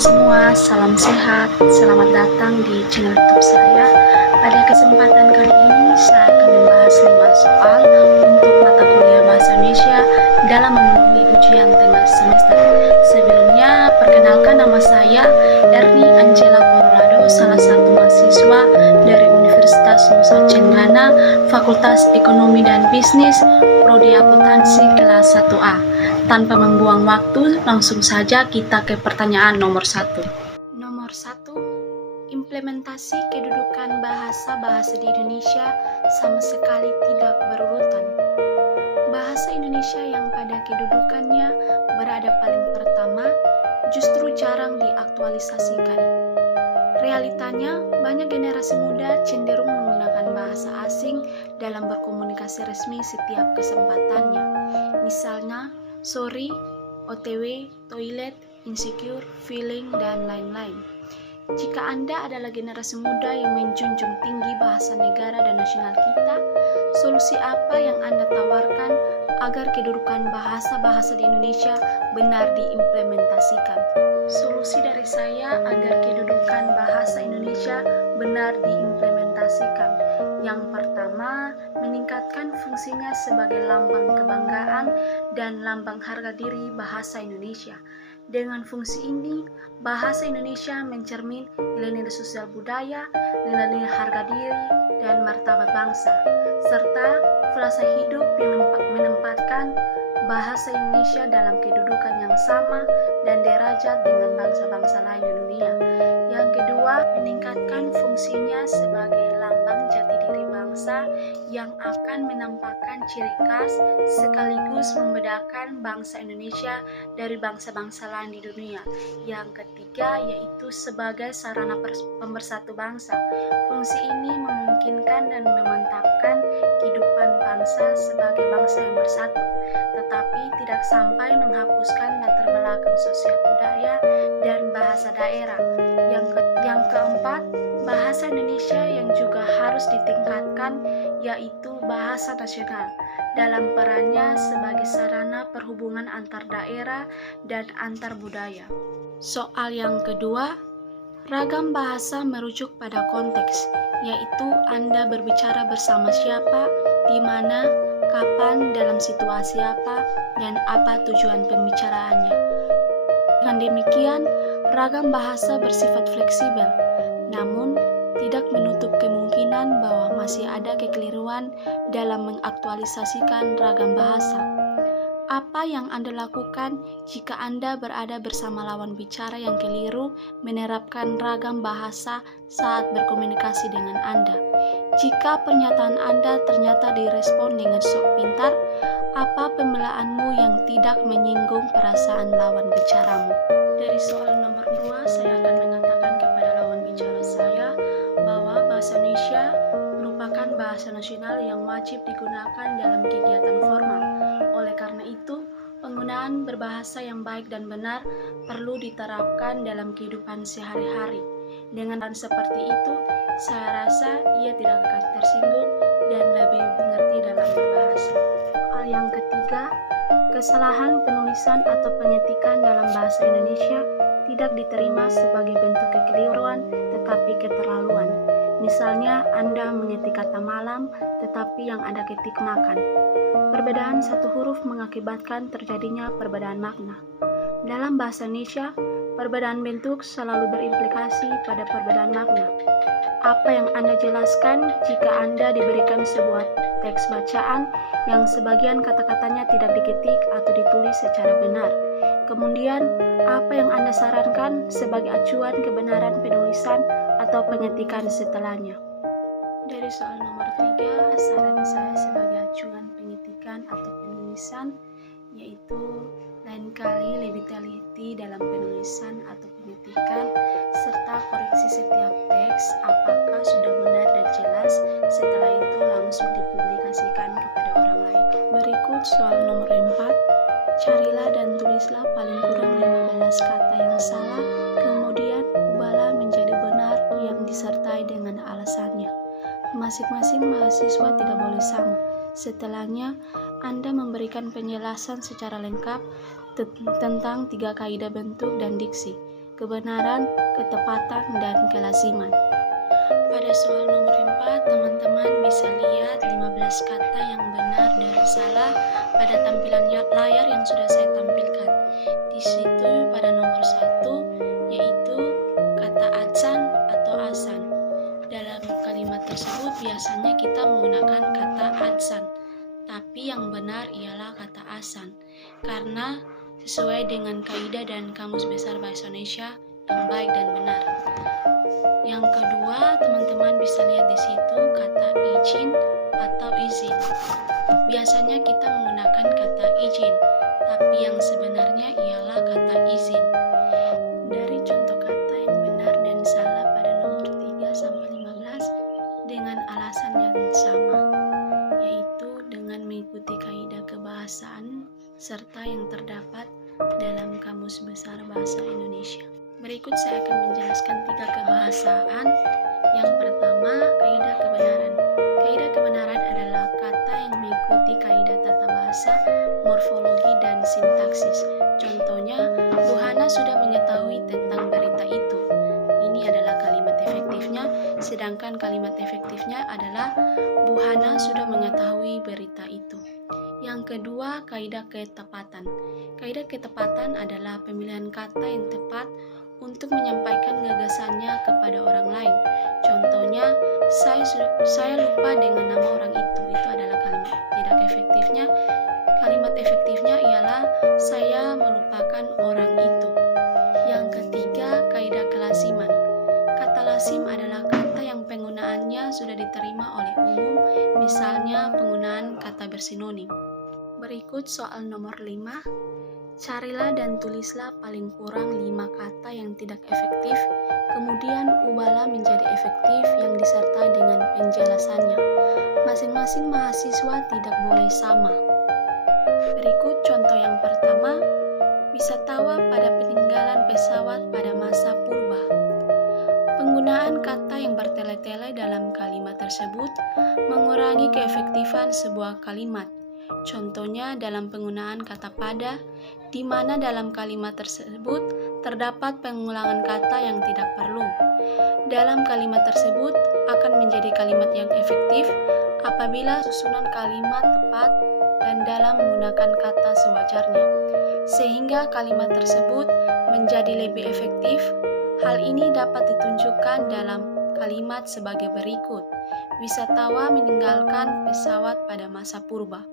semua, salam sehat. Selamat datang di channel YouTube saya. Pada kesempatan kali ini saya akan membahas 5 soal untuk mata kuliah Bahasa Indonesia dalam memenuhi ujian tengah semester. Sebelumnya, perkenalkan nama saya Erni Angela Corrado, salah satu mahasiswa dari Universitas Nusa Cendana, Fakultas Ekonomi dan Bisnis, Prodi Akuntansi kelas 1A. Tanpa membuang waktu, langsung saja kita ke pertanyaan nomor 1. Nomor 1. Implementasi kedudukan bahasa-bahasa di Indonesia sama sekali tidak berurutan. Bahasa Indonesia yang pada kedudukannya berada paling pertama justru jarang diaktualisasikan. Realitanya, banyak generasi muda cenderung menggunakan bahasa asing dalam berkomunikasi resmi setiap kesempatannya. Misalnya, sorry, OTW, toilet, insecure, feeling, dan lain-lain. Jika Anda adalah generasi muda yang menjunjung tinggi bahasa negara dan nasional kita, solusi apa yang Anda tawarkan agar kedudukan bahasa-bahasa di Indonesia benar diimplementasikan? Solusi dari saya agar kedudukan bahasa Indonesia benar diimplementasikan. Yang pertama, meningkatkan fungsinya sebagai lambang kebanggaan dan lambang harga diri bahasa Indonesia. Dengan fungsi ini, bahasa Indonesia mencermin nilai-nilai sosial budaya, nilai-nilai harga diri, dan martabat bangsa, serta frasa hidup yang menempatkan bahasa Indonesia dalam kedudukan yang sama dan derajat dengan bangsa-bangsa lain di dunia. Yang kedua, meningkatkan fungsinya sebagai lambang jati diri bangsa yang akan menampakkan ciri khas sekaligus membedakan bangsa Indonesia dari bangsa-bangsa lain di dunia. Yang ketiga, yaitu sebagai sarana pemersatu bangsa. Fungsi ini memungkinkan dan memantapkan kehidupan bangsa sebagai bangsa yang bersatu, tetapi tidak sampai menghapuskan latar belakang sosial budaya dan bahasa daerah. Yang keempat, bahasa Indonesia yang juga harus ditingkatkan yaitu bahasa nasional dalam perannya sebagai sarana perhubungan antar daerah dan antar budaya. Soal yang kedua, ragam bahasa merujuk pada konteks, yaitu Anda berbicara bersama siapa, di mana, kapan, dalam situasi apa, dan apa tujuan pembicaraannya. Dengan demikian, ragam bahasa bersifat fleksibel, namun tidak menutup kemungkinan bahwa masih ada kekeliruan dalam mengaktualisasikan ragam bahasa. Apa yang Anda lakukan jika Anda berada bersama lawan bicara yang keliru menerapkan ragam bahasa saat berkomunikasi dengan Anda? Jika pernyataan Anda ternyata direspon dengan sok pintar, apa pembelaanmu yang tidak menyinggung perasaan lawan bicaramu? Dari soal nomor 2, saya akan mengatakan kepada lawan bicara saya bahwa bahasa Indonesia merupakan bahasa nasional yang wajib digunakan dalam kegiatan formal. Oleh karena itu, penggunaan berbahasa yang baik dan benar perlu diterapkan dalam kehidupan sehari-hari. Dengan seperti itu, saya rasa ia tidak akan tersinggung dan lebih mengerti dalam berbahasa. Soal yang ketiga, kesalahan penulisan atau pengetikan dalam bahasa Indonesia tidak diterima sebagai bentuk kekeliruan tetapi keterlaluan. Misalnya, Anda mengetik kata malam tetapi yang Anda ketik makan. Perbedaan satu huruf mengakibatkan terjadinya perbedaan makna. Dalam bahasa Indonesia, perbedaan bentuk selalu berimplikasi pada perbedaan makna. Apa yang Anda jelaskan jika Anda diberikan sebuah teks bacaan yang sebagian kata-katanya tidak diketik atau ditulis secara benar? Kemudian, apa yang Anda sarankan sebagai acuan kebenaran penulisan atau pengetikan setelahnya? Dari soal nomor 3, saran saya sebagai acuan pengetikan atau penulisan yaitu lain kali lebih teliti dalam penulisan atau pengetikan serta koreksi setiap teks apakah sudah benar dan jelas, setelah itu langsung dipublikasikan kepada orang lain. Berikut soal nomor 4, carilah dan tulislah paling kurang 15 kata yang salah, kemudian ubahlah menjadi benar yang disertai dengan alasannya. Masing-masing mahasiswa tidak boleh sama. Setelahnya, Anda memberikan penjelasan secara lengkap tentang 3 kaidah bentuk dan diksi. kebenaran, ketepatan, dan kelasiman. Pada soal nomor 4, teman-teman bisa lihat 15 kata yang benar dan salah pada tampilan layar yang sudah saya tampilkan. Di situ pada nomor 1 yaitu kata adsan atau asan. Dalam kalimat tersebut biasanya kita menggunakan kata adsan, tapi yang benar ialah kata asan karena sesuai dengan kaidah dan Kamus Besar Bahasa Indonesia yang baik dan benar. Yang kedua, teman-teman bisa lihat di situ kata izin atau izin. Biasanya kita menggunakan kata izin, tapi yang sebenarnya ialah kata izin. Dari contoh kata yang benar dan salah pada nomor 3 sampai 15 dengan alasan yang sama, yaitu dengan mengikuti kaidah kebahasaan serta yang terdapat dalam Kamus Besar Bahasa Indonesia. Berikut saya akan menjelaskan 3 kebahasaan. Yang pertama, kaidah kebenaran. Kaidah kebenaran adalah kata yang mengikuti kaidah tata bahasa, morfologi, dan sintaksis. Contohnya, Bu Hana sudah mengetahui tentang berita itu. Ini adalah kalimat efektifnya, sedangkan kalimat efektifnya adalah Bu Hana sudah mengetahui berita itu. Yang kedua, kaidah ketepatan. Kaidah ketepatan adalah pemilihan kata yang tepat untuk menyampaikan gagasannya kepada orang lain. Contohnya, saya lupa dengan nama orang itu. Itu adalah kalimat tidak efektifnya. Kalimat efektifnya ialah saya melupakan orang itu. Yang ketiga, kaidah kelasiman. Kata lasim adalah kata yang penggunaannya sudah diterima oleh umum, misalnya penggunaan kata bersinonim. Berikut soal nomor 5. Carilah dan tulislah paling kurang 5 kata yang tidak efektif, kemudian ubahlah menjadi efektif yang disertai dengan penjelasannya. Masing-masing mahasiswa tidak boleh sama. Berikut contoh yang pertama, Wisatawa pada peninggalan pesawat pada masa purba. Penggunaan kata yang bertele-tele dalam kalimat tersebut mengurangi keefektifan sebuah kalimat. Contohnya dalam penggunaan kata pada, di mana dalam kalimat tersebut terdapat pengulangan kata yang tidak perlu. Dalam kalimat tersebut akan menjadi kalimat yang efektif apabila susunan kalimat tepat dan dalam menggunakan kata sewajarnya, sehingga kalimat tersebut menjadi lebih efektif. Hal ini dapat ditunjukkan dalam kalimat sebagai berikut. Wisatawan meninggalkan pesawat pada masa purba.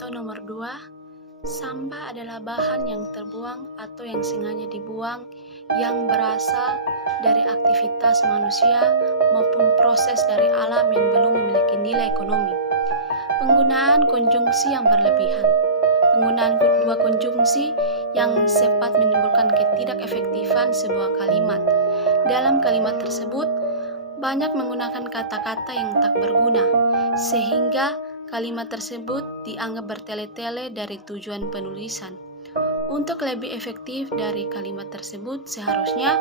Contoh nomor 2, sampah adalah bahan yang terbuang atau yang sengaja dibuang yang berasal dari aktivitas manusia maupun proses dari alam yang belum memiliki nilai ekonomi. Penggunaan konjungsi yang berlebihan. Penggunaan dua konjungsi yang sempat menimbulkan ketidakefektifan sebuah kalimat. Dalam kalimat tersebut, banyak menggunakan kata-kata yang tak berguna, sehingga kalimat tersebut dianggap bertele-tele dari tujuan penulisan. Untuk lebih efektif dari kalimat tersebut, seharusnya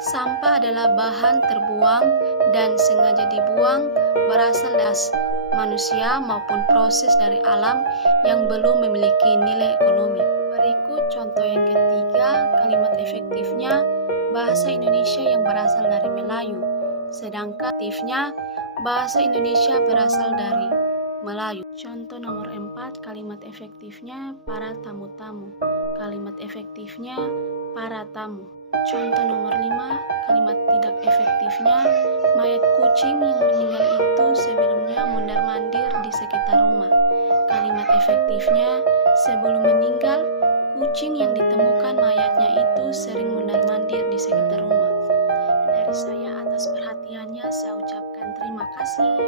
sampah adalah bahan terbuang dan sengaja dibuang berasal dari manusia maupun proses dari alam yang belum memiliki nilai ekonomi. Berikut contoh yang ketiga, kalimat efektifnya bahasa Indonesia yang berasal dari Melayu, sedangkan efektifnya bahasa Indonesia berasal dari Melayu. Contoh nomor 4, kalimat efektifnya para tamu-tamu. Kalimat efektifnya para tamu. Contoh nomor 5, kalimat tidak efektifnya mayat kucing yang meninggal itu sebelumnya mondar-mandir di sekitar rumah. Kalimat efektifnya sebelum meninggal, kucing yang ditemukan mayatnya itu sering mondar-mandir di sekitar rumah. Dari saya atas perhatiannya saya ucapkan terima kasih.